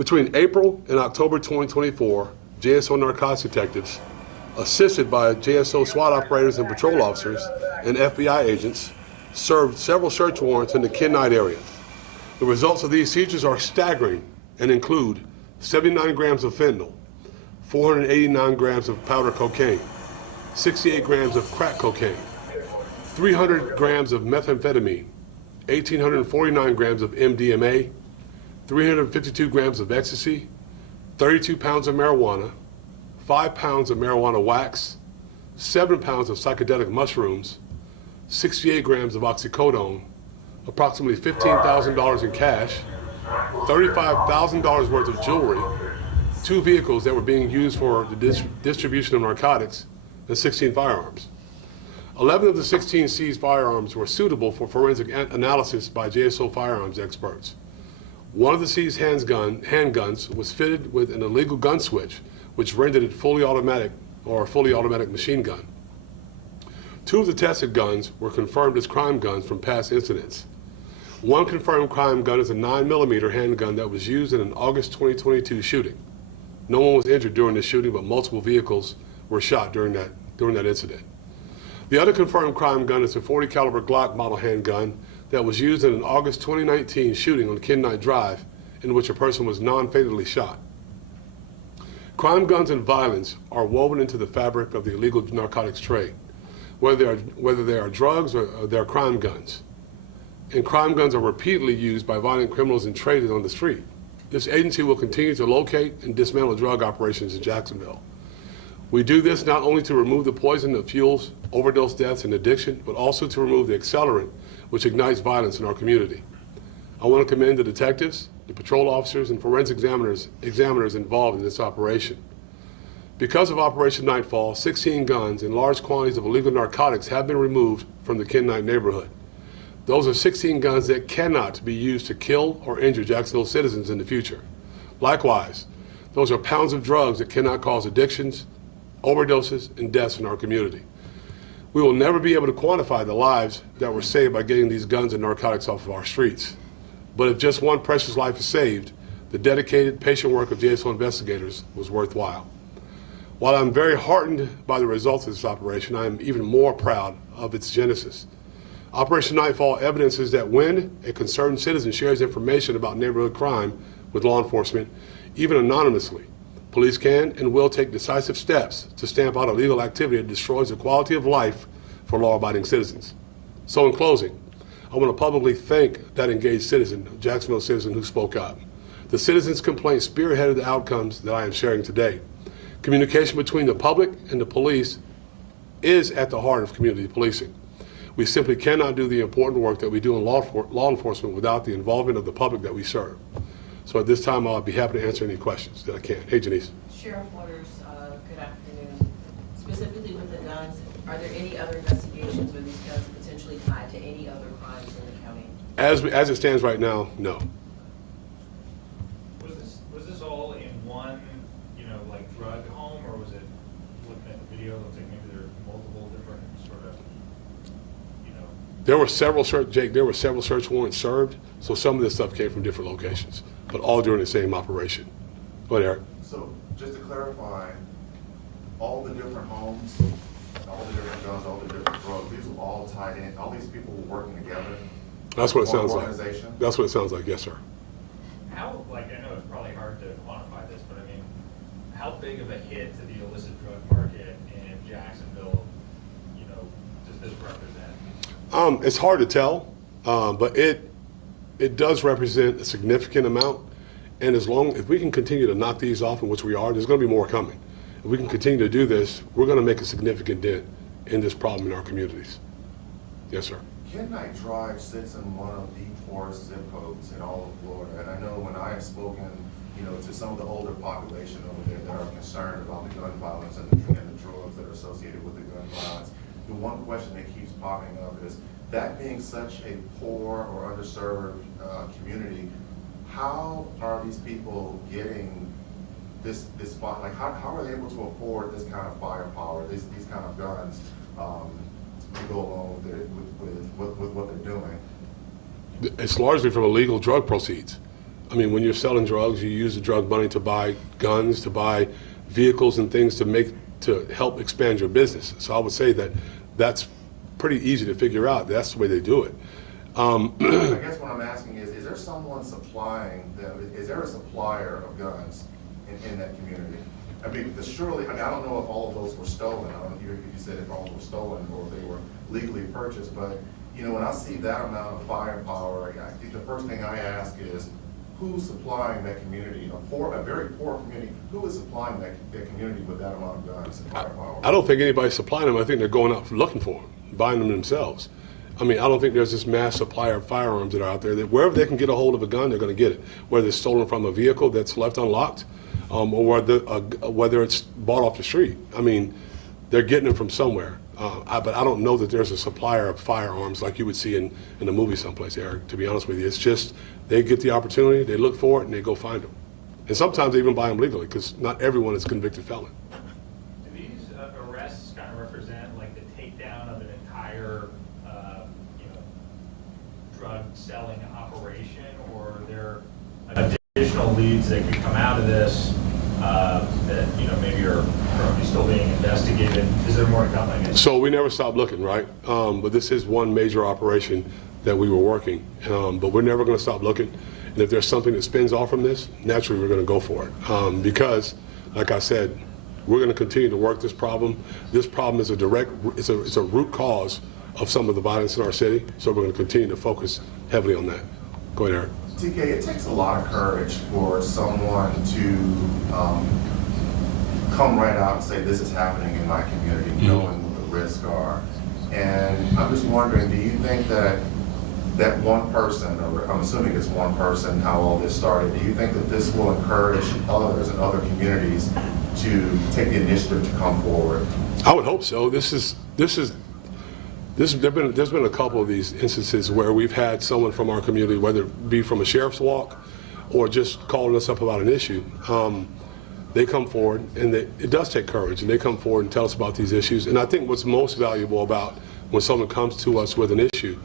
Between April and October 2024, JSO narcotics detectives, assisted by JSO SWAT operators and patrol officers and FBI agents, served several search warrants in the Kidnight area. The results of these seizures are staggering and include 79 grams of fentanyl, 489 grams of powder cocaine, 68 grams of crack cocaine, 300 grams of methamphetamine, 1,849 grams of MDMA, 352 grams of ecstasy, 32 pounds of marijuana, 5 pounds of marijuana wax, 7 pounds of psychedelic mushrooms, 68 grams of oxycodone, approximately $15,000 in cash, $35,000 worth of jewelry, 2 vehicles that were being used for the distribution of narcotics, and 16 firearms. 11 of the 16 seized firearms were suitable for forensic analysis by JSO firearms experts. One of the seized handguns was fitted with an illegal gun switch, which rendered it fully automatic or a fully automatic machine gun. 2 of the tested guns were confirmed as crime guns from past incidents. One confirmed crime gun is a 9mm handgun that was used in an August 2022 shooting. No one was injured during the shooting, but multiple vehicles were shot during that incident. The other confirmed crime gun is a .40 caliber Glock model handgun that was used in an August 2019 shooting on Kidnight Drive, in which a person was non-fatally shot. Crime guns and violence are woven into the fabric of the illegal narcotics trade, whether they are drugs or they're crime guns. And crime guns are repeatedly used by violent criminals and traded on the street. This agency will continue to locate and dismantle drug operations in Jacksonville. We do this not only to remove the poison that fuels overdose deaths and addiction, but also to remove the accelerant which ignites violence in our community. I want to commend the detectives, the patrol officers, and forensic examiners involved in this operation. Because of Operation Nightfall, 16 guns and large quantities of illegal narcotics have been removed from the Kidnight neighborhood. Those are 16 guns that cannot be used to kill or injure Jacksonville citizens in the future. Likewise, those are pounds of drugs that cannot cause addictions, overdoses, and deaths in our community. We will never be able to quantify the lives that were saved by getting these guns and narcotics off of our streets. But if just one precious life is saved, the dedicated, patient work of JSO investigators was worthwhile. While I'm very heartened by the results of this operation, I am even more proud of its genesis. Operation Nightfall evidences that when a concerned citizen shares information about neighborhood crime with law enforcement, even anonymously, police can and will take decisive steps to stamp out illegal activity that destroys the quality of life for law-abiding citizens. So in closing, I want to publicly thank that engaged citizen, Jacksonville citizen who spoke up. The citizen's complaint spearheaded the outcomes that I am sharing today. Communication between the public and the police is at the heart of community policing. We simply cannot do the important work that we do in law enforcement without the involvement of the public that we serve. So at this time, I'll be happy to answer any questions that I can. Hey, Janice. Sheriff Waters, good afternoon. Specifically with the guns, are there any other investigations where these guns are potentially tied to any other crimes in the county? As it stands right now, no. Was this all in one, like drug home, or was it, looking at the video, looks like maybe there are multiple different sort of, There were several search warrants served, so some of this stuff came from different locations, but all during the same operation. Go ahead, Eric. So just to clarify, all the different homes, all the different guns, all the different drugs, these were all tied in, all these people were working together? That's what it One sounds like. organization? That's what it sounds like, yes, sir. how, I know it's probably hard to quantify this, but I mean, how big of a hit to the illicit drug market in Jacksonville, does this represent? It's hard to tell, but it does represent a significant amount. And if we can continue to knock these off, in which we are, there's going to be more coming. If we can continue to do this, we're going to make a significant dent in this problem in our communities. Yes, sir. Kidnight Drive sits in one of the poorest zip codes in all of Florida. And I know when I have spoken, to some of the older population over there that are concerned about the gun violence and the drugs that are associated with the gun violence, the one question that keeps popping up is, that being such a poor or underserved community, how are these people getting this spot? Like, how are they able to afford this kind of firepower, these kind of guns, to go along with what they're doing? It's largely from illegal drug proceeds. I mean, when you're selling drugs, you use the drug money to buy guns, to buy vehicles and things to help expand your business. So I would say that that's pretty easy to figure out. That's the way they do it. I guess what I'm asking is there someone supplying them, is there a supplier of guns in that community? I mean, because surely, I mean, I don't know if all of those were stolen. I don't know if you said if all were stolen or if they were legally purchased, but, you know, when I see that amount of firepower, I think the first thing I ask is, who's supplying that community, a very poor community, who is supplying that community with that amount of guns and firepower? I don't think anybody's supplying them. I think they're going out looking for them, buying them themselves. I mean, I don't think there's this mass supply of firearms that are out there that wherever they can get a hold of a gun, they're going to get it. Whether it's stolen from a vehicle that's left unlocked, or whether it's bought off the street. I mean, they're getting them from somewhere. But I don't know that there's a supplier of firearms like you would see in a movie someplace, Eric, to be honest with you. It's just they get the opportunity, they look for it, and they go find them. And sometimes they even buy them legally, because not everyone is a convicted felon. Do these arrests kind of represent like the takedown of an entire, drug selling operation, or are there additional leads that could come out of this that, maybe are currently still being investigated? Is there more to come, I guess? So we never stopped looking, right? But this is one major operation that we were working, but we're never going to stop looking. And if there's something that spins off from this, naturally we're going to go for it. Because, like I said, we're going to continue to work this problem. This problem is it's a root cause of some of the violence in our city, so we're going to continue to focus heavily on that. Go ahead, Eric. TK, it takes a lot of courage for someone to come right out and say, this is happening in my community, knowing what the risks are. And I'm just wondering, do you think that one person, or I'm assuming it's one person, how all this started, do you think that this will encourage others in other communities to take the initiative to come forward? I would hope so. There's been a couple of these instances where we've had someone from our community, whether it be from a sheriff's walk or just calling us up about an issue. They come forward, and it does take courage, and they come forward and tell us about these issues. And I think what's most valuable about when someone comes to us with an issue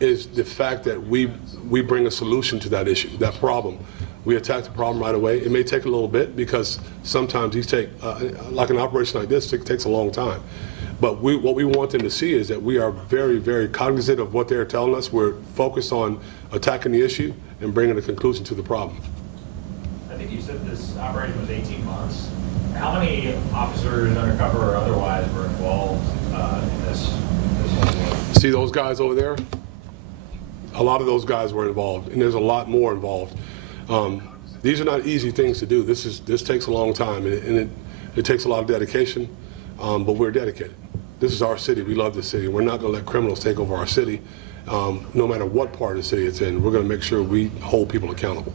is the fact that we bring a solution to that issue, that problem. We attack the problem right away. It may take a little bit because sometimes these take, like an operation like this, it takes a long time. But what we want them to see is that we are very, very cognizant of what they're telling us. We're focused on attacking the issue and bringing a conclusion to the problem. I think you said this operation was 18 months. How many officers, undercover or otherwise, were involved in this whole work? See those guys over there? A lot of those guys were involved, and there's a lot more involved. These are not easy things to do. This takes a long time, and it takes a lot of dedication, but we're dedicated. This is our city. We love this city. We're not going to let criminals take over our city, no matter what part of the city it's in. We're going to make sure we hold people accountable.